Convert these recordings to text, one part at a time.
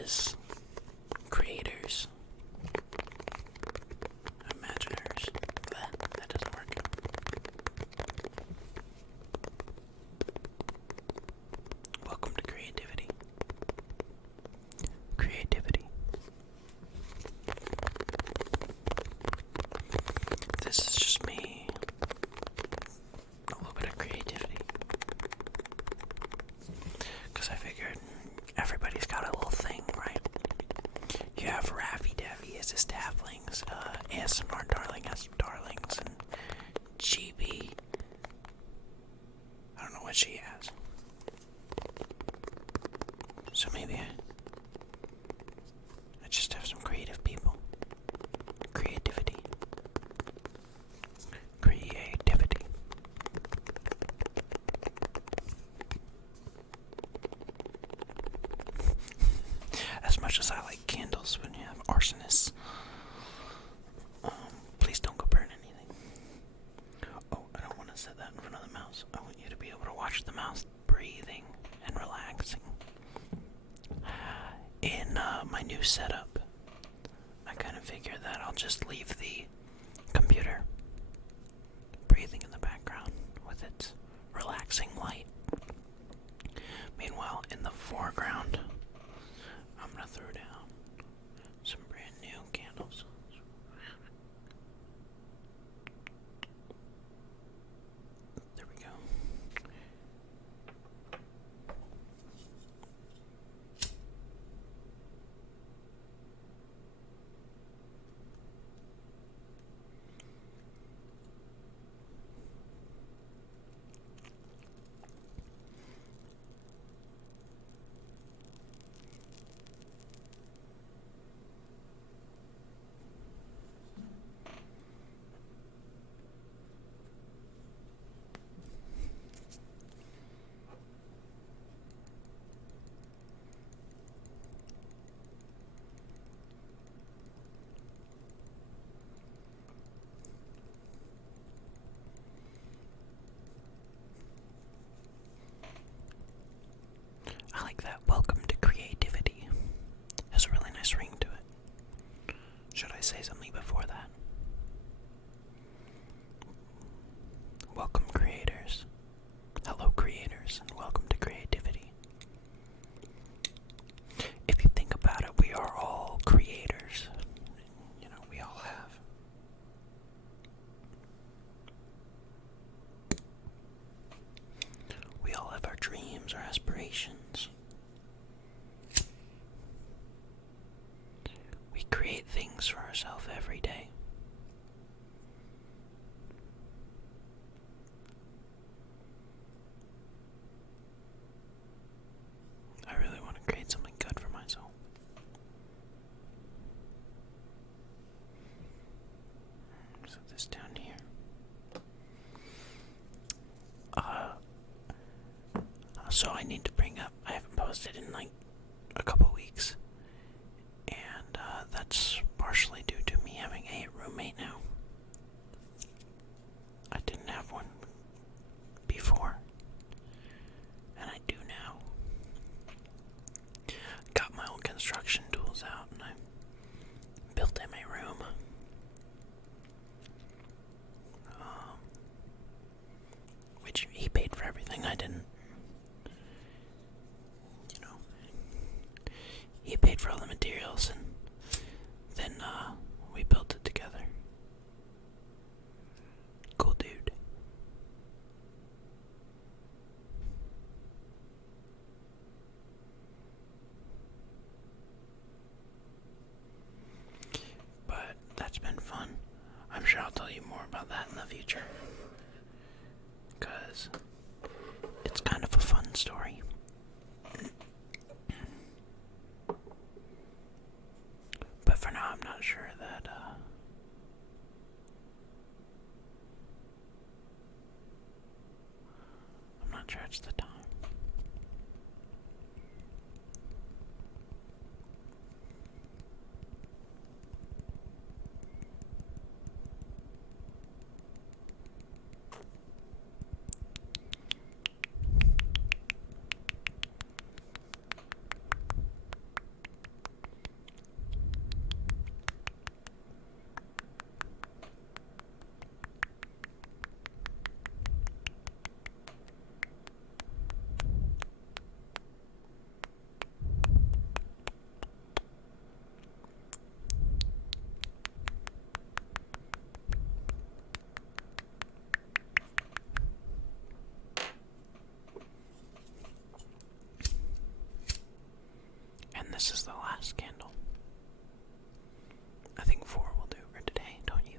artists, creators, imaginers. That doesn't work. Welcome to creativity. Creativity. This is just me. A little bit of creativity. Because I figured everybody's got a little thing, right? You have Raffy Daffy as his Dafflings, ASMR Darling has Darlings, and GB. I don't know what she has. So maybe I just have some creative people. Creativity. Creativity. As much as I like candles when you have arsonists, please don't go burn anything. Oh, I don't want to set that in front of the mouse. I want you to be able to watch the mouse breathing and relaxing. In my new setup, I kind of figure that I'll just leave the computer breathing in the background with its relaxing light. Meanwhile, in the foreground, I'm going to throw down some brand new candles. There we go. I like that. Welcome to creativity. Has a really nice ring to it. Should I say something before that? Welcome, creators. Hello, creators, and welcome to creativity. If you think about it, we are all creators. You know, we all have. We all have our dreams, our aspirations. We create things for ourselves every day. I really want to create something good for myself. Set this down here. So I need to bring up, I haven't posted in like a couple weeks, and that's partially due to me having a roommate now. I didn't have one before, and I do now. Got my old construction tools out, and I built in my room. Which he paid for everything, I didn't. You know, he paid for all the materials, and then we built it together. Cool dude. But that's been fun. I'm sure I'll tell you more about that in the future, because it's kind of a fun story. But for now, I'm not sure this is the last candle. I think 4 will do for today, don't you?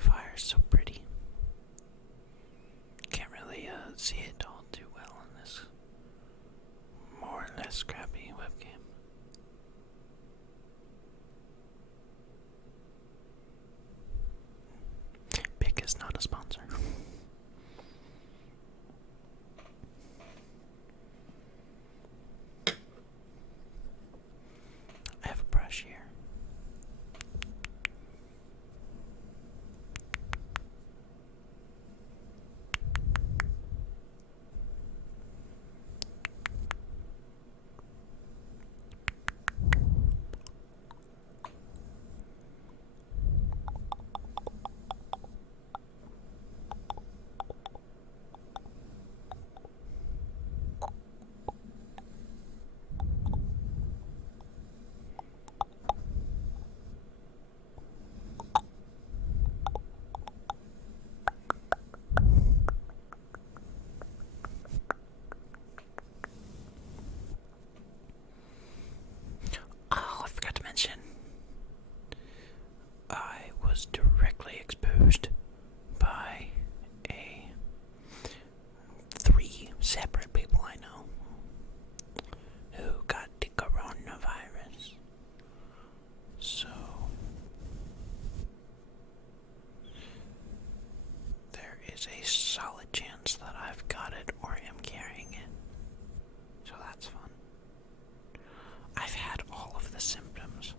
Fire's so pretty. Can't really see it all too well on this more or less crappy webcam. Bic is not a sponsor. I have a brush here. I was directly exposed by 3 separate people I know who got the coronavirus. So there is a solid chance that I've got it or am carrying it. So that's fun. I've had all of the symptoms,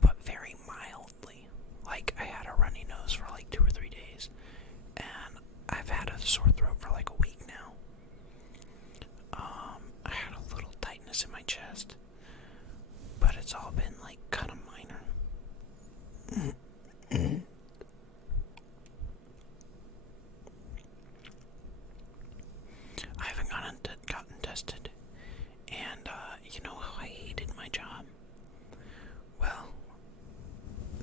but very mildly. Like, I had a runny nose for like 2 or 3 days, and I've had a sore throat for like a week now. I had a little tightness in my chest, but it's all been like kind of minor. I haven't gotten tested, and you know how I hated my job? Well,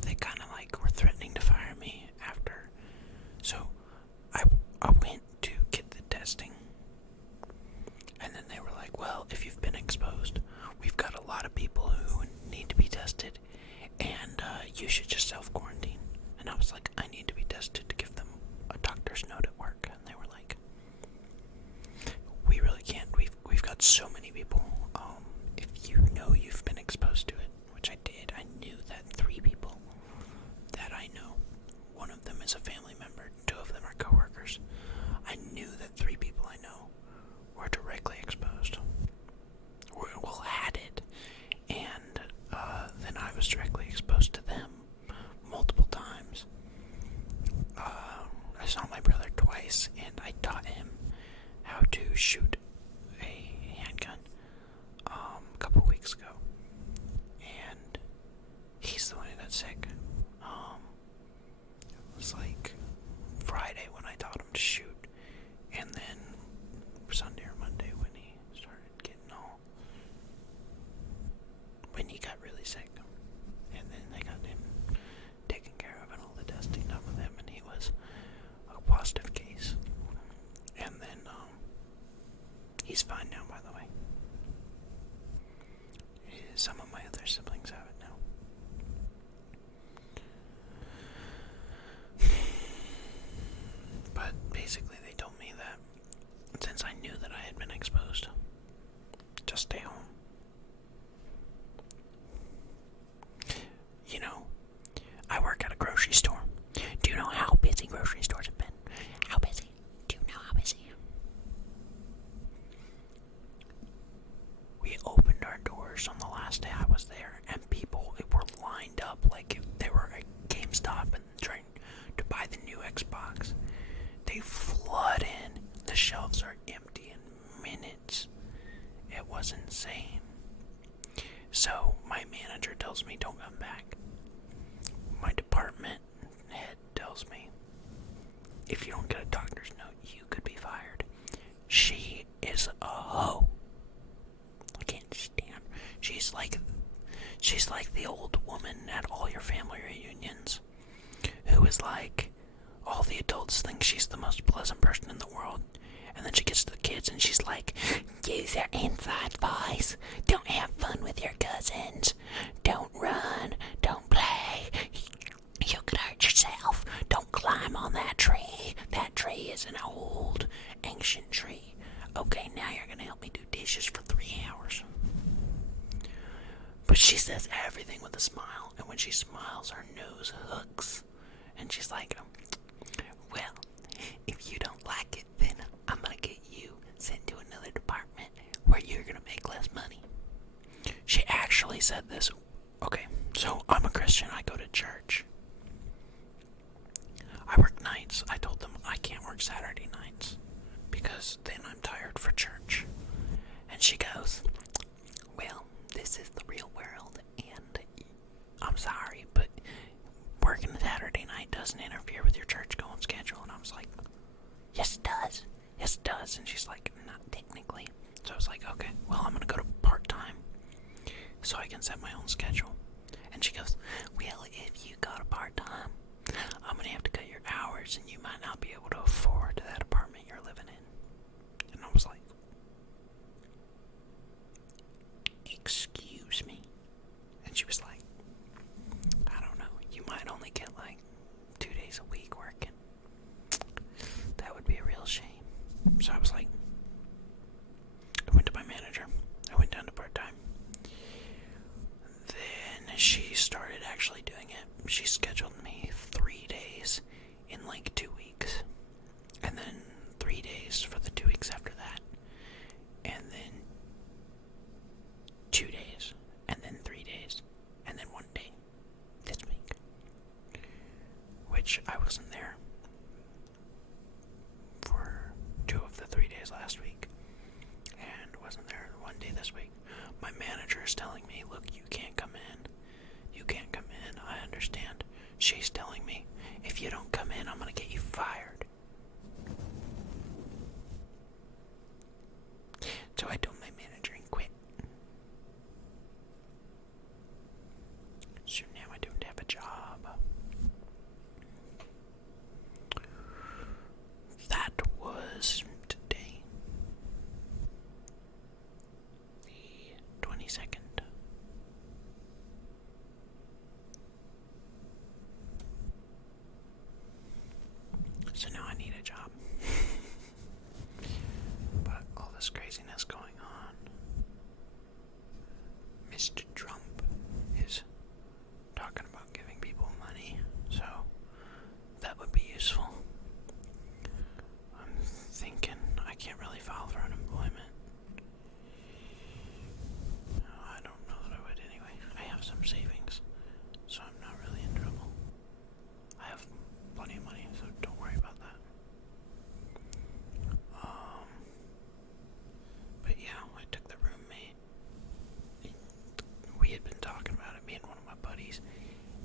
they kind of like were threatening to fire me after. So I went to get the testing, and then they were like, well, if you've been exposed, we've got a lot of people who need to be tested, and you should just self-quarantine. And I was like, I need to be tested to give them a doctor's note at work. And they were like, we really can't. We've got so many people. If you know you've been exposed to it, which I did, I knew that 3 people that I know, one of them is a family member, 2 of them are coworkers. I knew that 3 people I know were directly exposed, well, had it, and then I was directly exposed to them multiple times. I saw my brother twice, and I taught him how to shoot a handgun a couple weeks ago, and he's the one who got sick. It was like Friday when I taught him to shoot, and then Sunday or Monday when he started getting when he got really sick, and then they got him taken care of and all the testing done with him, and he was a positive case. And then he's fine now, by the way. Some of my other siblings have it now. But basically they told me that since I knew that I had been exposed, just stay home. You know, I work at a grocery store. Do you know how busy grocery stores have been? How busy? Do you know how busy? We opened our doors on the last day I was there, and people were lined up like if they were at GameStop and trying to buy the new Xbox. They flood in. The shelves are empty in minutes. It was insane. So my manager tells me don't come back. My department head tells me if you don't get a doctor's note, you could be fired. She is a hoe. I can't stand. She's like the old woman at all your family reunions who is like, all the adults think she's the most pleasant person in the world. And then she gets to the kids and she's like, use your inside voice. Don't have fun with your cousins. Don't run. Don't play. You could hurt yourself. Don't climb on that tree. That tree is an old, ancient tree. Okay, now you're going to help me do dishes for 3 hours. But she says everything with a smile. And when she smiles, her nose hooks. And she's like, well, if you don't like it, then I'm going to get you sent to another department where you're going to make less money. She actually said this. Okay, so I'm a Christian. I go to church. I work nights. I told them I can't work Saturday nights because then I'm tired for church. And she goes, well, this is the real world, and I'm sorry, but working Saturday night doesn't interfere with your church going schedule. And I was like, yes it does. Yes it does. And she's like, not technically. So I was like, okay, well, I'm going to go to part-time so I can set my own schedule. And she goes, well, if you go to part-time, I'm going to have to cut your hours and you might not be able to afford that apartment you're living in. And I was like, excuse me? And she was like, I don't know, you might only get like 2 days a week working. That would be a real shame. So I was like, I went to my manager. I went down to part-time. Then she started actually doing it. She scheduled me 3 days in like 2 weeks. And then 3 days for the 2 weeks after that. And then 2 days. And then 3 days. And then 1 day this week. Which I wasn't there for 2 of the 3 days last week. And wasn't there 1 day this week. My manager is telling me, look, you can't come in. You can't come in. I understand. She's telling me, if you don't come in, I'm going to get you fired. So I told my manager and quit. So now I don't have a job. That was today. The 22nd. So now I need a job. But all this craziness going on. Mr. Trump is talking about giving people money, so that would be useful. I'm thinking I can't really file for unemployment. I don't know that I would anyway. I have some savings, so I'm not really in trouble. I have plenty of money, so don't worry about that. But yeah, I took the roommate. We had been talking about it, me and one of my buddies,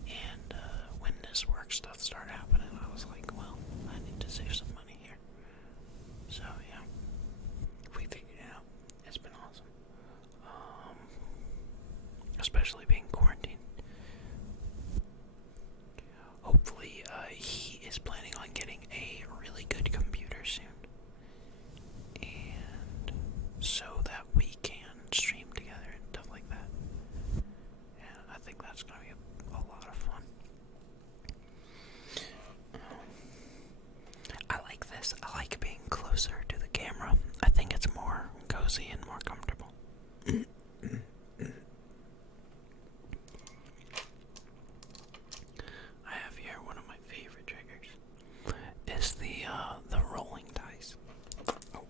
and when this work stuff started happening, I was like, well, I need to save some money here. So yeah, we figured it out. It's been awesome. Especially being quarantined. Hopefully, he is planning on getting a really good computer soon. And so that we can stream together and stuff like that. And I think that's going to be a lot of fun. I like this. I like being closer to the camera. I think it's more cozy and more comfortable. I have here one of my favorite triggers is the rolling dice. Oh.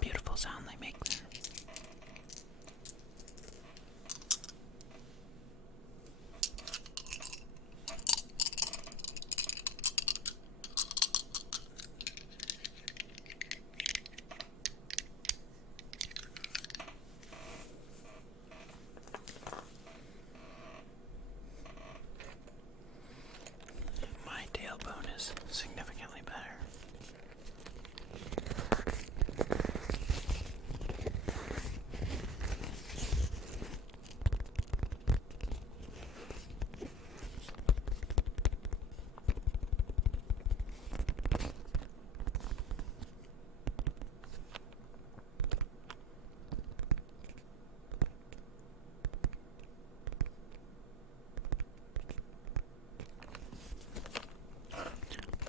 Beautiful sound they make there. My tailbone is significantly better.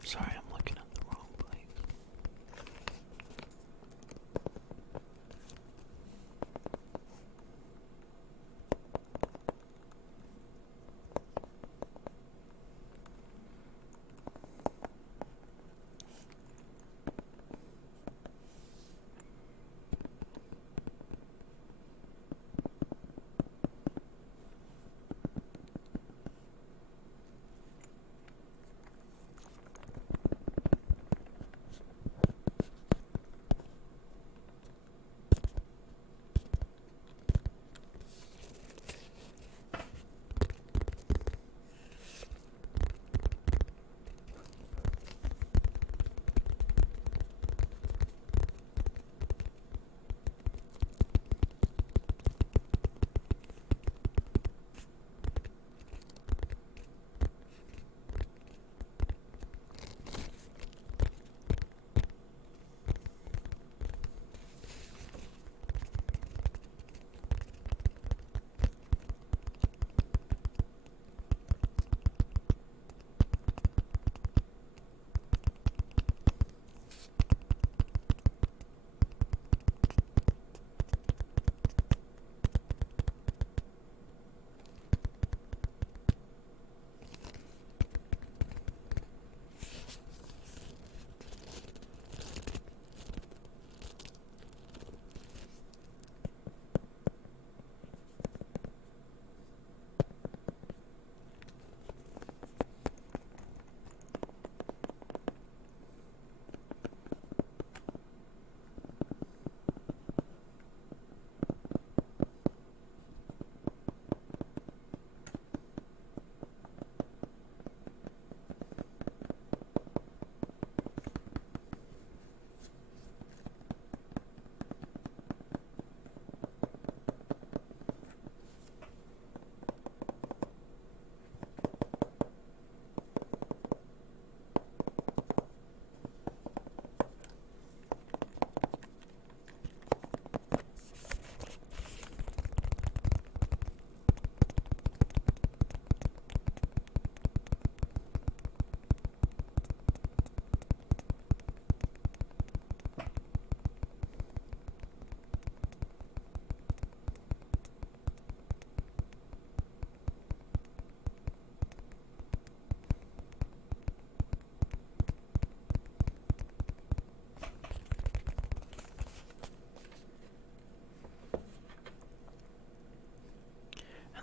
Sorry, I'm looking at the wrong place.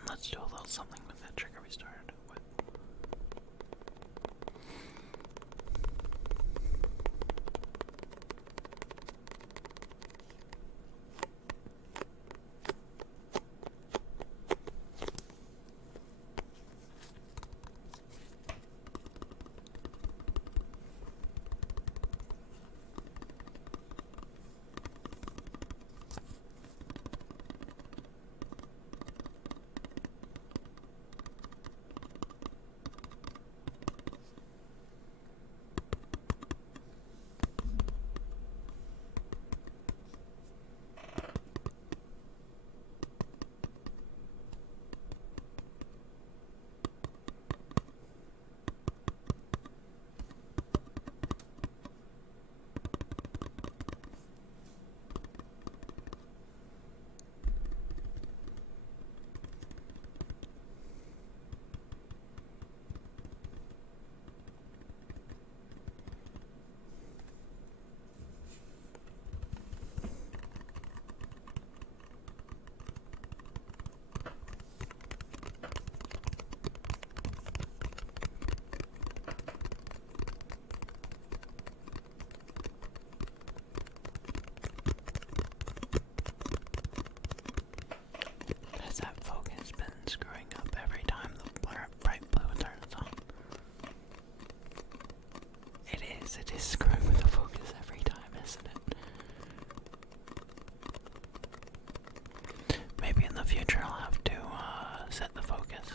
Let's do a little something with that trigger we started with. set the focus.